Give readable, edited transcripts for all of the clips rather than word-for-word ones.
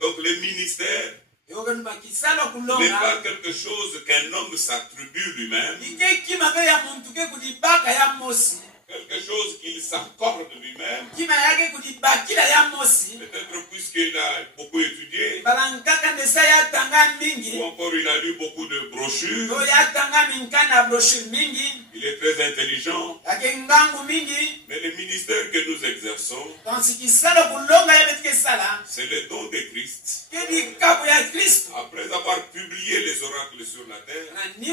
Donc le ministère n'est pas quelque chose qu'un homme s'attribue lui-même. Quelque chose qu'il s'accorde lui-même. Peut-être puisqu'il a beaucoup étudié. Ou encore il a lu beaucoup de brochures. Il est très intelligent. Mais le ministère que nous exerçons, c'est le don de Christ. Après avoir publié les oracles sur la terre, il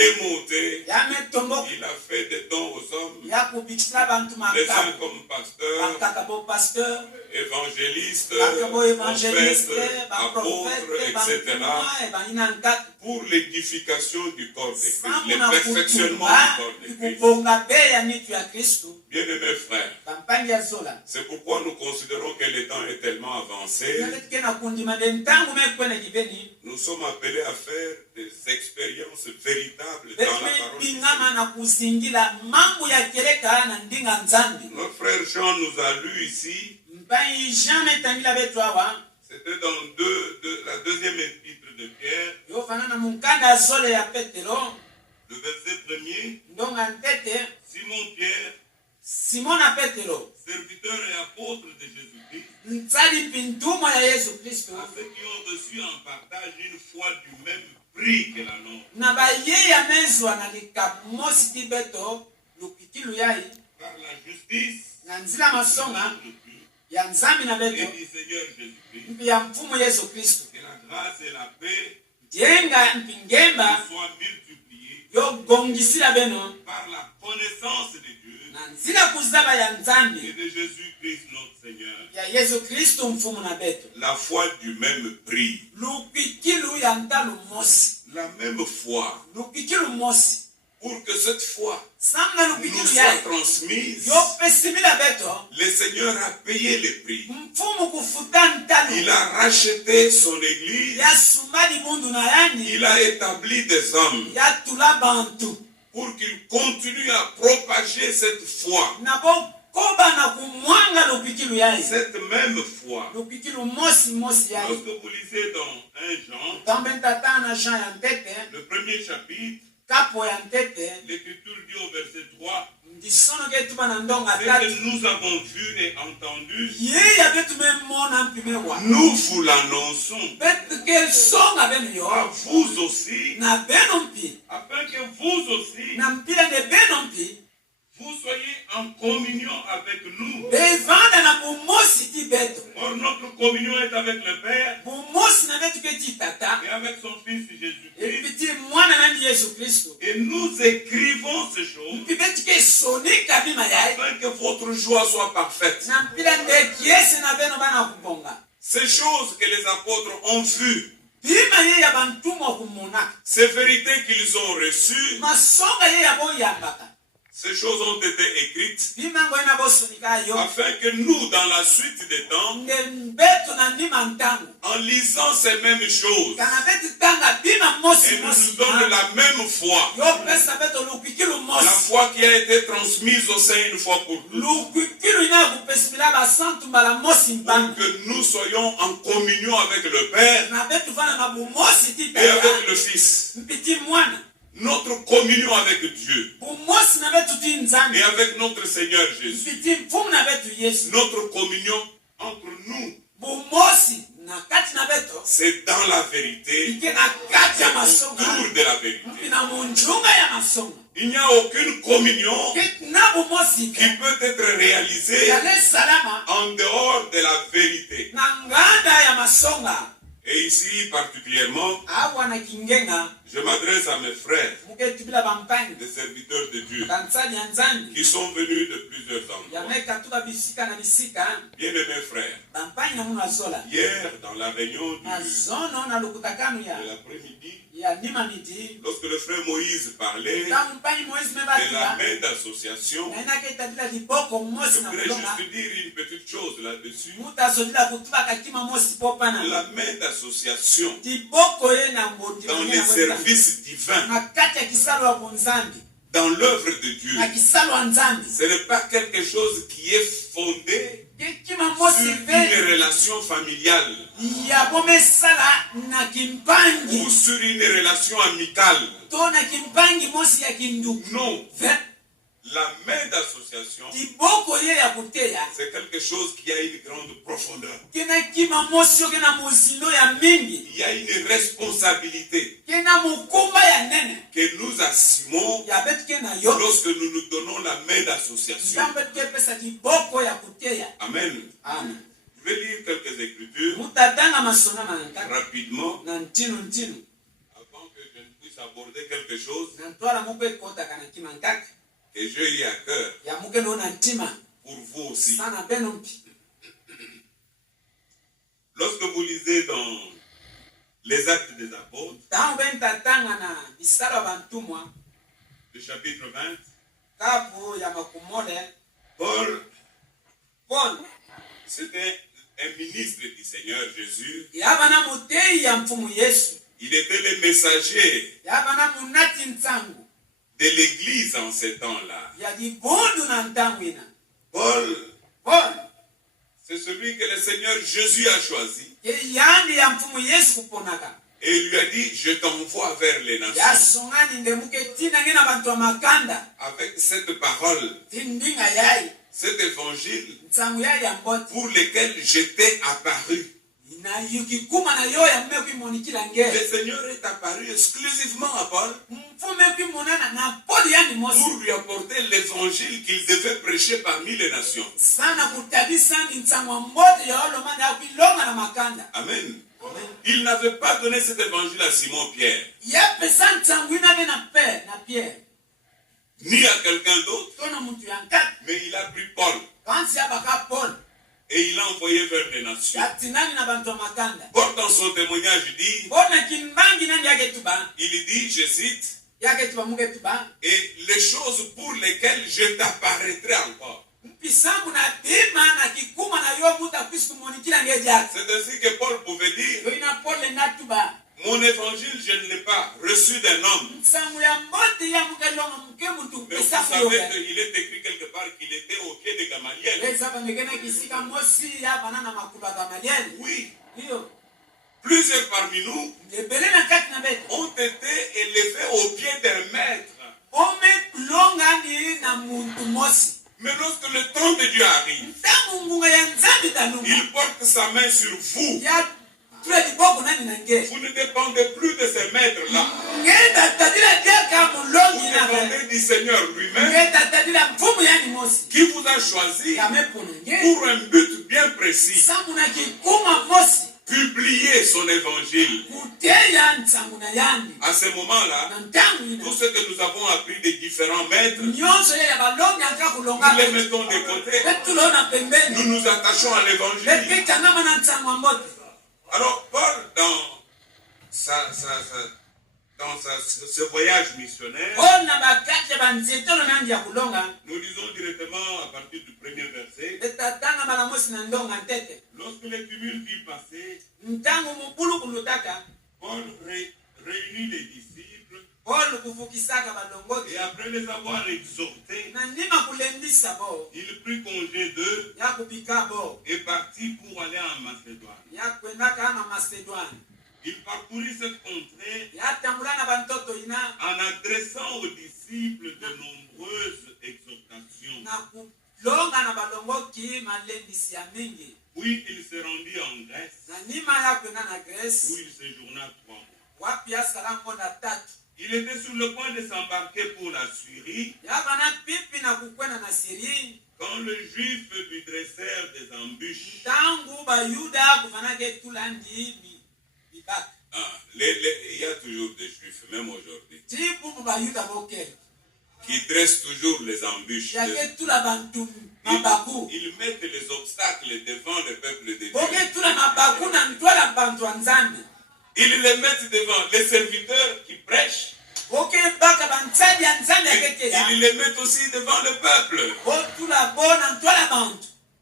est monté. Il a fait des dons aux hommes, les uns comme pasteurs, évangélistes, apôtres, etc., pour l'édification du corps de Christ, le perfectionnement du corps de Christ. Bien-aimés frères, c'est pourquoi nous considérons que le temps est tellement avancé. Nous sommes appelés à faire des expériences véritables dans la parole de Dieu. Notre frère Jean nous a lu ici. C'était dans la deuxième épître de Pierre. Le verset 1er. Simon Pierre, serviteur et apôtre de Jésus-Christ, à ceux qui ont reçu en partage une foi du même prix que la nôtre. Par la justice et du Seigneur Jésus-Christ, que la grâce et la paix soient multipliées par la connaissance de Dieu et de Jésus-Christ notre Seigneur. La foi du même prix. La même foi. Pour que cette foi nous soit transmise, le Seigneur a payé le prix. Il a racheté son église. Il a établi des hommes pour qu'ils continuent à propager cette foi. Cette même foi. Lorsque vous lisez dans 1 Jean, le premier chapitre, l'Écriture dit au verset 3, ce que nous avons vu et entendu, nous vous l'annonçons à vous aussi, afin que vous aussi, vous soyez en communion avec nous. Or notre communion est avec le Père et avec son Fils Jésus-Christ. Et nous écrivons ces choses afin que votre joie soit parfaite. Ces choses que les apôtres ont vues, ces vérités qu'ils ont reçues, ces choses ont été écrites afin que nous, dans la suite des temps, en lisant ces mêmes choses, et nous donne la même foi, la foi qui a été transmise au sein une fois pour toutes, pour que nous soyons en communion avec le Père et avec le Fils. Notre communion avec Dieu et avec notre Seigneur Jésus. Notre communion entre nous, c'est dans la vérité, autour de la vérité. Il n'y a aucune communion qui peut être réalisée en dehors de la vérité. Et ici particulièrement, je m'adresse à mes frères, des serviteurs de Dieu, qui sont venus de plusieurs endroits. Bien-aimés frères, hier dans la réunion de l'après-midi, lorsque le frère Moïse parlait de la main d'association, je voudrais juste dire une petite chose là-dessus. La main d'association dans les services divins, dans l'œuvre de Dieu, ce n'est pas quelque chose qui est fondé une relation familiale ou sur une relation amicale. Non. La main d'association, c'est quelque chose qui a une grande profondeur. Il y a une responsabilité que nous assumons lorsque nous nous donnons la main d'association. Amen. Je vais lire quelques écritures rapidement avant que je ne puisse aborder quelque chose que j'ai eu à cœur pour vous aussi. Lorsque vous lisez dans les Actes des Apôtres, le chapitre 20, Paul, c'était un ministre du Seigneur Jésus. Il était le messager de l'église en ces temps-là. Paul, c'est celui que le Seigneur Jésus a choisi. Et il lui a dit, je t'envoie vers les nations. Avec cette parole, cet évangile pour lequel j'étais apparu. Le Seigneur est apparu exclusivement à Paul pour lui apporter l'évangile qu'il devait prêcher parmi les nations. Amen. Il n'avait pas donné cet évangile à Simon-Pierre, ni à quelqu'un d'autre, mais il a pris Paul et il l'a envoyé vers les nations. Paul, dans son témoignage, il dit, je cite, et les choses pour lesquelles je t'apparaîtrai encore. C'est ainsi que Paul pouvait dire, mon évangile, je ne l'ai pas reçu d'un homme. Mais vous savez qu'il est écrit quelque part qu'il était au pied de Gamaliel. Oui. Plusieurs parmi nous ont été élevés au pied d'un maître. Mais lorsque le temps de Dieu arrive, il porte sa main sur vous. Vous ne dépendez plus de ces maîtres-là. Vous dépendez du Seigneur lui-même qui vous a choisi pour un but bien précis. Publier son évangile. À ce moment-là, tout ce que nous avons appris des différents maîtres, nous les mettons de côté. Nous nous attachons à l'évangile. Alors Paul, dans ce voyage missionnaire, nous lisons directement à partir du premier verset. Lorsque les tumultes y passaient, Paul réunit les disciples et après les avoir exhortés, il prit congé d'eux et partit pour aller en Macédoine. Il parcourut cette contrée en adressant aux disciples de nombreuses exhortations. Puis il se rendit en Grèce, où il séjourna 3 mois. Il était sur le point de s'embarquer pour la Syrie, quand le juif lui dressèrent des embûches. Il y a toujours des juifs, même aujourd'hui, qui dressent toujours les embûches. Ils mettent les obstacles devant le peuple de Dieu. Ils les mettent devant les serviteurs qui prêchent. Ils les mettent aussi devant le peuple.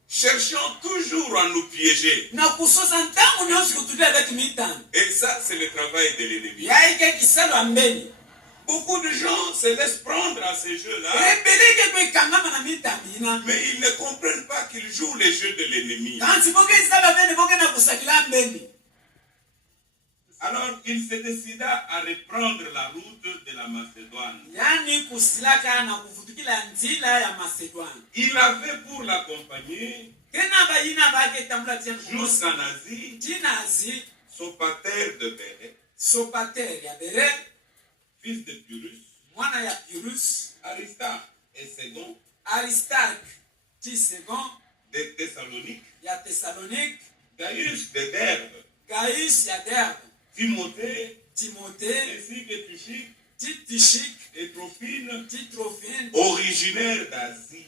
Cherchant toujours à nous piéger. Et ça, c'est le travail de l'ennemi. Beaucoup de gens se laissent prendre à ces jeux-là. Mais ils ne comprennent pas qu'ils jouent les jeux de l'ennemi. Alors il se décida à reprendre la route de la Macédoine. Il avait pour l'accompagner jusqu'en Asie Sopater de Béré, fils de Pyrrhus, Aristarque de Thessalonique, Gaius de Derbe, Timothée, ainsi que Tychique et Trophine, originaires d'Asie.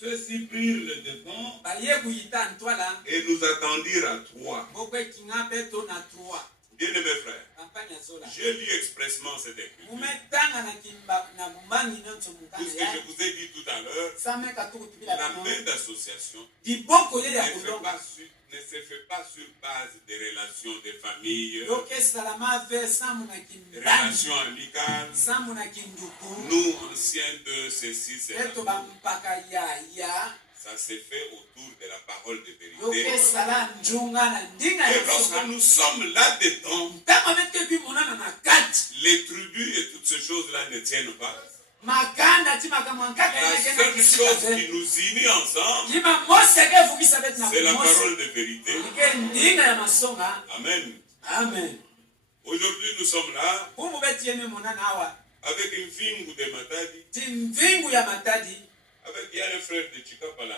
Ceux-ci prirent le devant et nous attendirent à Troie. Bien-aimés frères, j'ai lu expressement cette écriture. Puisque je vous ai dit tout à l'heure, la main d'association ne se fait pas sur base des relations de famille, relations amicales. Nous, anciens de ceci, c'est ça se fait autour de la parole de vérité. Et lorsque nous sommes là-dedans, les tribus et toutes ces choses-là ne tiennent pas. La seule chose qui nous unit ensemble, c'est la parole de vérité. Amen. Aujourd'hui, nous sommes là avec une fingue de Matadi. Avec il y a le frère de Chikapa là.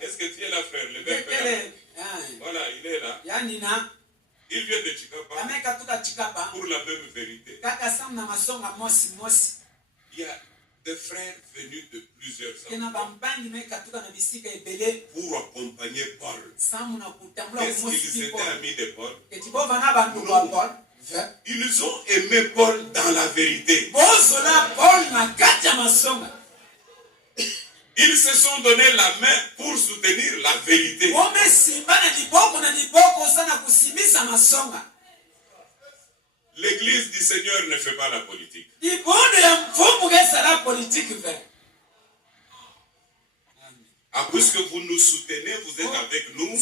Est-ce que tu es là, frère? Le père. Voilà, il est là. Il vient de Chikapa pour la même vérité. Il y a des frères venus de plusieurs endroits pour accompagner Paul. Est-ce qu'ils étaient amis de Paul? Non. Ils ont aimé Paul dans la vérité. Ils se sont donné la main pour soutenir la vérité. L'église du Seigneur ne fait pas la politique. Ah, puisque vous nous soutenez, vous êtes avec nous.